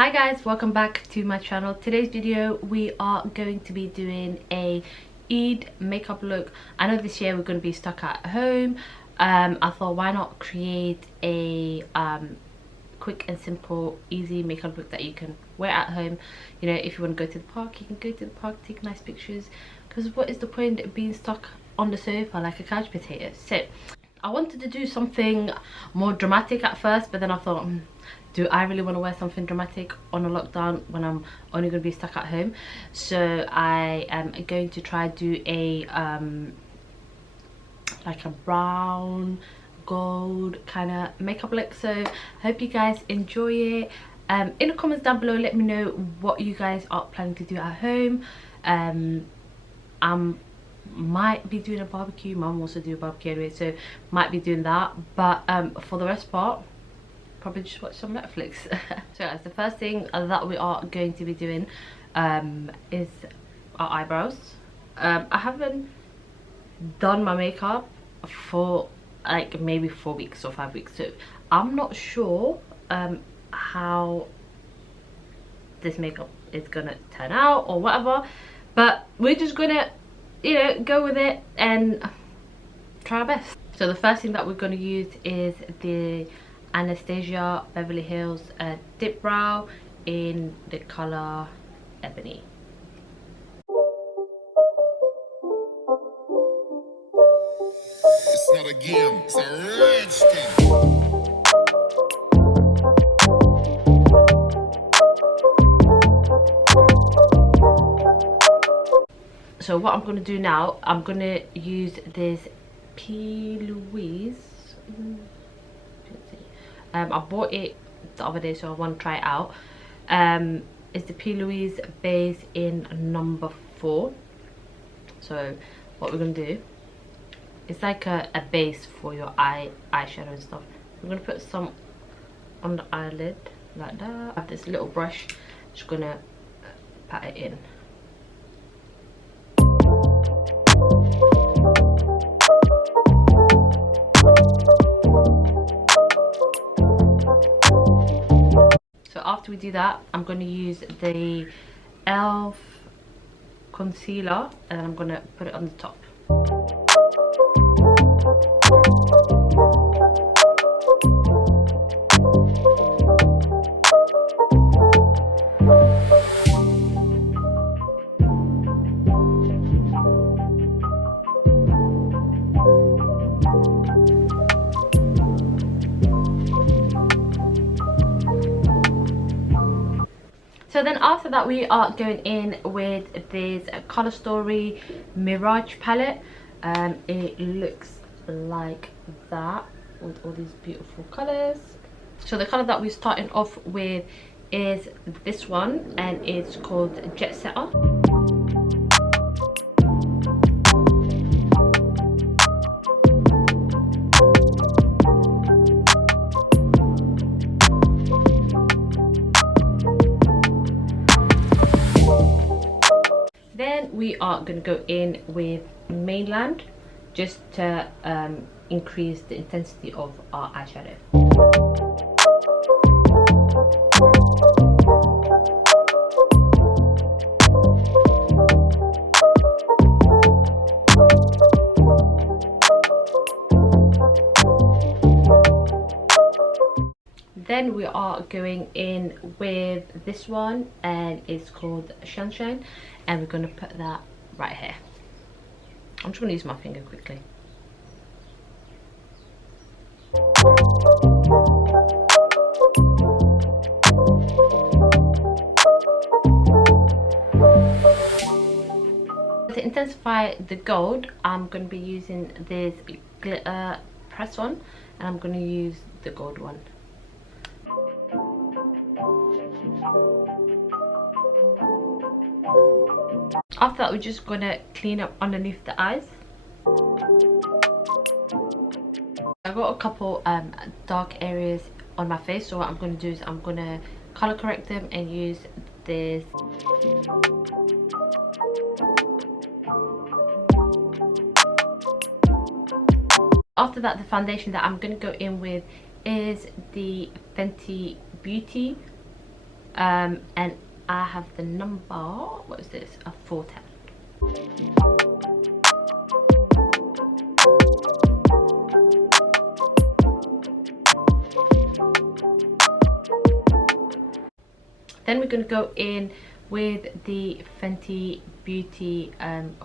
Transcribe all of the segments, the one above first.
Hi guys, welcome back to my channel. Today's video we are going to be doing a Eid makeup look. I know this year we're going to be stuck at home. I thought why not create a quick and simple easy makeup look that you can wear at home. You know, if you want to go to the park, you can go to the park, take nice pictures, because what is the point of being stuck on the sofa like a couch potato? So I wanted to do something more dramatic at first, but then I thought, do I really want to wear something dramatic on a lockdown when I'm only going to be stuck at home? So I am going to try do a like a brown gold kind of makeup look. So I hope you guys enjoy it. In the comments down below, let me know what you guys are planning to do at home. Might be doing a barbecue. Mum wants to do a barbecue anyway, so might be doing that, but for the rest part, probably just watch some Netflix. So guys, the first thing that we are going to be doing is our eyebrows. I haven't done my makeup for like maybe 4 weeks or 5 weeks, so I'm not sure how this makeup is gonna turn out or whatever, but we're just gonna, you know, go with it and try our best. So the first thing that we're going to use is the Anastasia Beverly Hills Dipbrow in the color Ebony. It's not a game, it's a rich thing. So what I'm going to do now, I'm going to use this Louise. I bought it the other day, so I want to try it out. It's the Louse Base in number 4. So what we're going to do, it's like a base for your eyeshadow and stuff. I'm going to put some on the eyelid like that. I have this little brush, just going to pat it in. So after we do that, I'm going to use the e.l.f. concealer and I'm going to put it on the top. So then after that, we are going in with this Color Story Mirage palette. It looks like that with all these beautiful colors. So the color that we're starting off with is this one, and it's called Jet Setter. Then we are going to go in with Mainland just to increase the intensity of our eyeshadow. Then we are going in with this one, and it's called Sunshine, and we're going to put that right here. I'm just going to use my finger quickly. To intensify the gold, I'm going to be using this glitter press one, and I'm going to use the gold one. After that, we're just going to clean up underneath the eyes. I've got a couple dark areas on my face, so what I'm going to do is I'm going to color correct them and use this after that, the foundation that I'm going to go in with is the Fenty Beauty and I have the number, what is this, a 410. Then we're going to go in with the Fenty Beauty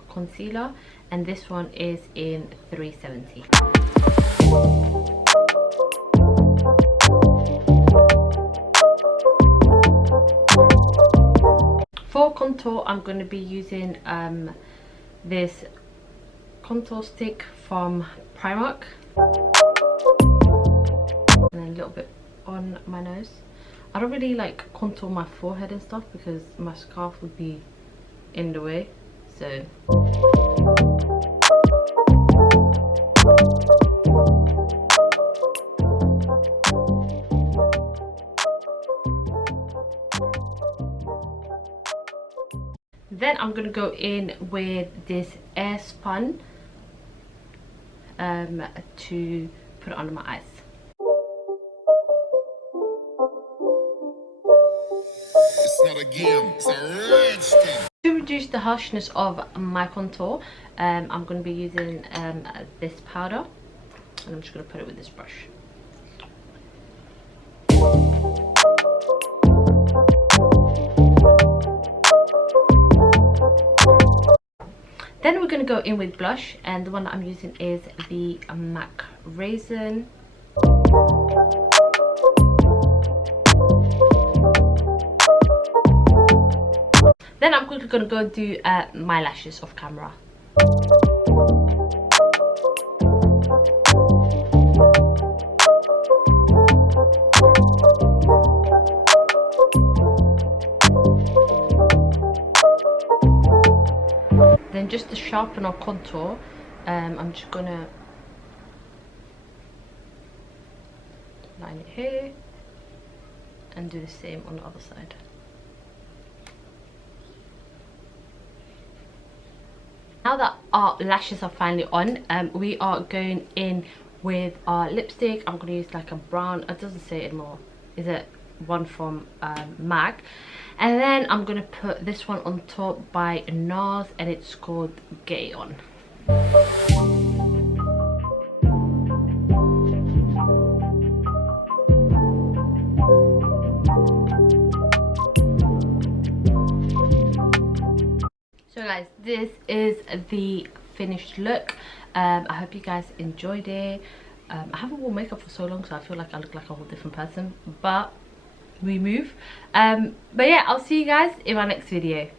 concealer, and this one is in 370. For contour, I'm going to be using this contour stick from Primark, and then a little bit on my nose. I don't really like contour my forehead and stuff because my scarf would be in the way, so then I'm gonna go in with this Airspun to put it under my eyes. It's not a game, it's a rich thing. To reduce the harshness of my contour, I'm going to be using this powder, and I'm just going to put it with this brush. Then we're going to go in with blush, and the one that I'm using is the MAC Raizin. Then I'm quickly going to go do my lashes off camera. Then just to sharpen our contour, I'm just going to line it here and do the same on the other side. Now that our lashes are finally on, we are going in with our lipstick. I'm going to use like a brown, it doesn't say it anymore, is it one from MAC, and then I'm going to put this one on top by Nars, and it's called Get It On. So guys, this is the finished look. I hope you guys enjoyed it. I haven't worn makeup for so long, so I feel like I look like a whole different person, but we move. But yeah, I'll see you guys in my next video.